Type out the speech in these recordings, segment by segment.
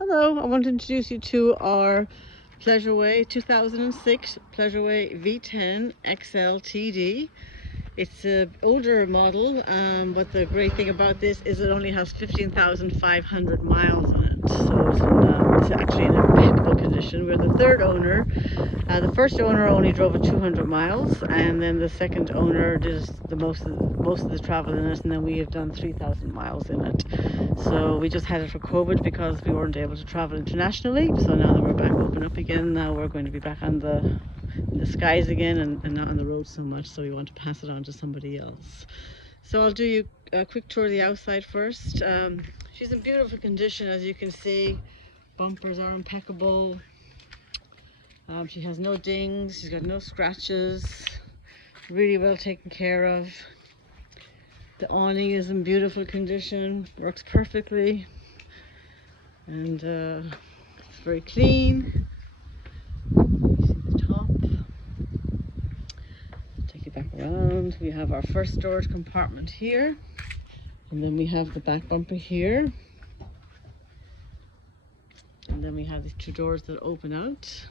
Hello, I want to introduce you to our Pleasureway 2006 Pleasureway V10 XL TD. It's an older model, but the great thing about this is it only has 15,500 miles in it. So it's actually in impeccable condition. We're the third owner. The first owner only drove it 200 miles, and then the second owner did the most of the travel in it, and then we have done 3,000 miles in it. So we just had it for COVID because we weren't able to travel internationally. So now that we're back open up again, now we're going to be back on in the skies again and not on the road so much. So we want to pass it on to somebody else. So I'll do you a quick tour of the outside first. She's in beautiful condition, as you can see. Bumpers are impeccable. She has no dings, she's got no scratches, really well taken care of. The awning is in beautiful condition, works perfectly, and it's very clean. You see the top. Take you back around. We have our first storage compartment here, and then we have the back bumper here, and then we have these two doors that open out.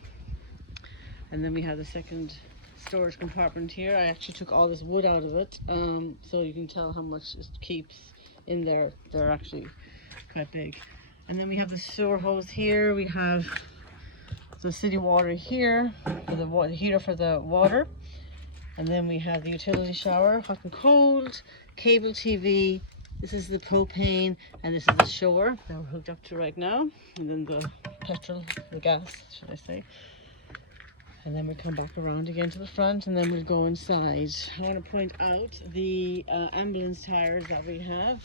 And then we have the second storage compartment here. I actually took all this wood out of it, so you can tell how much it keeps in there. They're actually quite big. And then we have the sewer hose here. We have the city water here for the heater for the water. And then we have the utility shower, hot and cold, cable TV. This is the propane, and this is the shower that we're hooked up to right now. And then the petrol, the gas, should I say. And then we come back around again to the front, and then we'll go inside. I want to point out the ambulance tires that we have.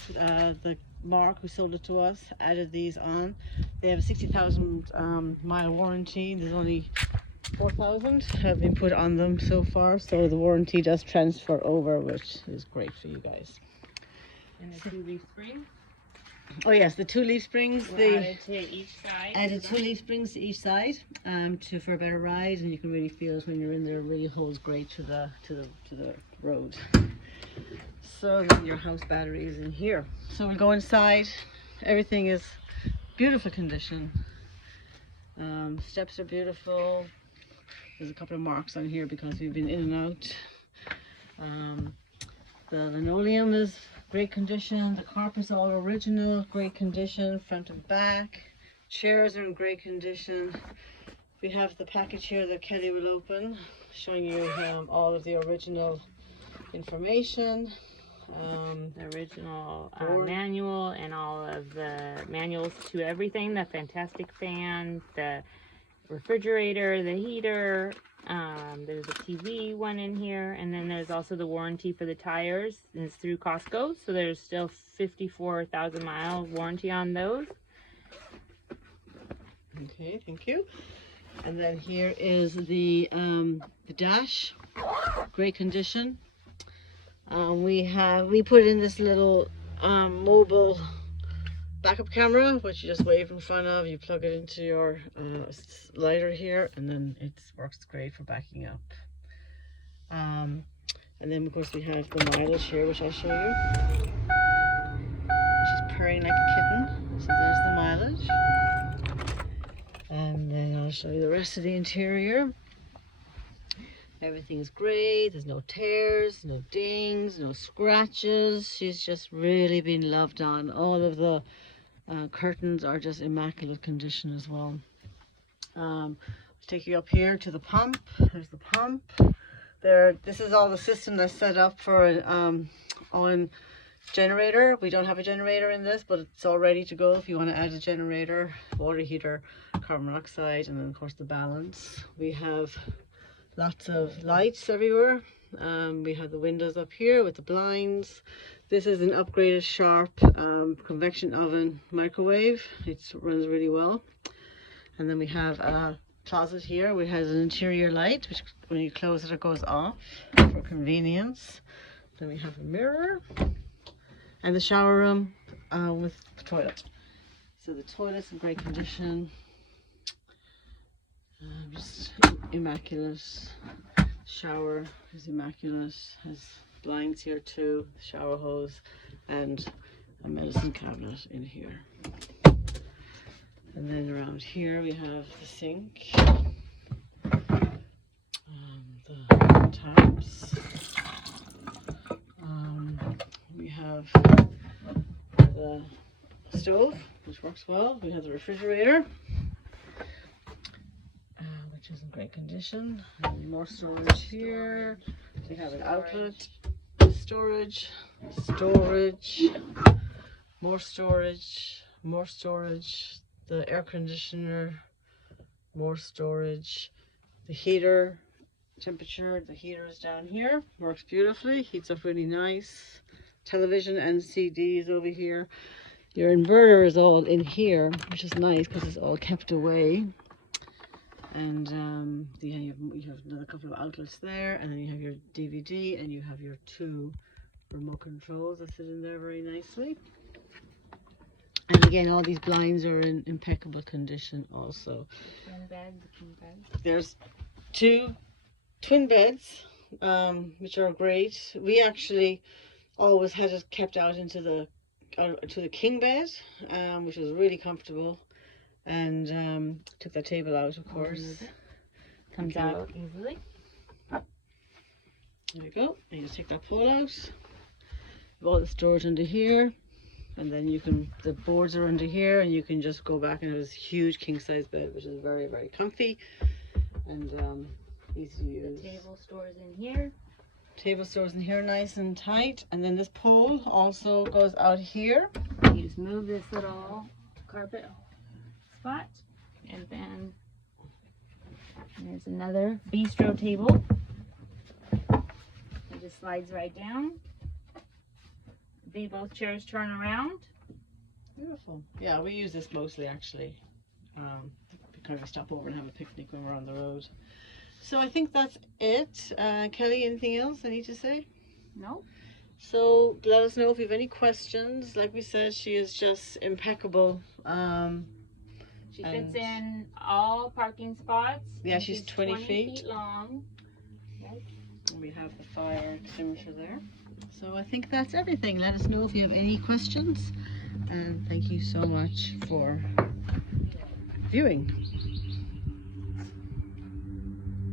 The Mark who sold it to us added these on. They have a 60,000 mile warranty. There's only 4,000 have been put on them so far, so the warranty does transfer over, which is great for you guys. And the 2-leaf spring. Oh yes, the 2-leaf springs. Added to each side. Added 2-leaf springs to each side, for a better ride, and you can really feel it when you're in there. It really holds great to the road. So then your house battery is in here. So we'll go inside. Everything is beautiful condition. Steps are beautiful. There's a couple of marks on here because we've been in and out. The linoleum is great condition. The carpet's all original, great condition, front and back. Chairs are in great condition. We have the package here that Kelly will open, showing you all of the original information. The original manual and all of the manuals to everything. The fantastic fan, the refrigerator, the heater. There's a TV one in here, and then there's also the warranty for the tires, and it's through Costco, so there's still 54,000 mile warranty on those. Okay, thank you. And then here is the dash, great condition. We put in this little mobile backup camera, which you just wave in front of. You plug it into your lighter here, and then it works great for backing up. And then of course we have the mileage here, which I'll show you. She's purring like a kitten, so there's the mileage. And then I'll show you the rest of the interior. Everything is great. There's no tears, no dings, no scratches. She's just really been loved on. All of the curtains are just immaculate condition as well. I'll take you up here to the pump. There's the pump. This is all the system that's set up for an on generator. We don't have a generator in this, but it's all ready to go if you want to add a generator, water heater, carbon monoxide, and then of course the balance. We have lots of lights everywhere. We have the windows up here with the blinds. This is an upgraded Sharp convection oven microwave. It runs really well. And then we have a closet here which has an interior light, which when you close it goes off for convenience. Then we have a mirror and the shower room with the toilet. So the toilet's in great condition. Just immaculate. Shower is immaculate. Has blinds here too, shower hose, and a medicine cabinet in here. And then around here we have the sink, the taps. We have the stove, which works well. We have the refrigerator, which is in great condition. And more storage here. We have an outlet, storage, more storage, more storage. The air conditioner, more storage. The heater, temperature, the heater is down here. Works beautifully, heats up really nice. Television and CDs over here. Your inverter is all in here, which is nice because it's all kept away. And yeah, you have another couple of outlets there, and then you have your DVD, and you have your 2 remote controls that sit in there very nicely. And again, all these blinds are in impeccable condition also. Twin beds, king beds. There's 2 twin beds, which are great. We actually always had it kept out into the king bed, which was really comfortable. And took that table out, of course. Comes out easily. There you go. And you just take that pole out. You have all the storage under here. And then the boards are under here, and you can just go back and have this huge king size bed, which is very, very comfy and easy to use. The table stores in here. Table stores in here nice and tight. And then this pole also goes out here. You just move this little carpet spot, and then there's another bistro table. It just slides right down. Both chairs turn around. Beautiful. Yeah, we use this mostly actually. Kind of stop over and have a picnic when we're on the road. So I think that's it. Kelly, anything else I need to say? No. So let us know if you have any questions. Like we said, she is just impeccable. She fits in all parking spots. Yeah, she's 20 feet long. Yes. And we have the fire extinguisher there. So I think that's everything. Let us know if you have any questions. And thank you so much for viewing.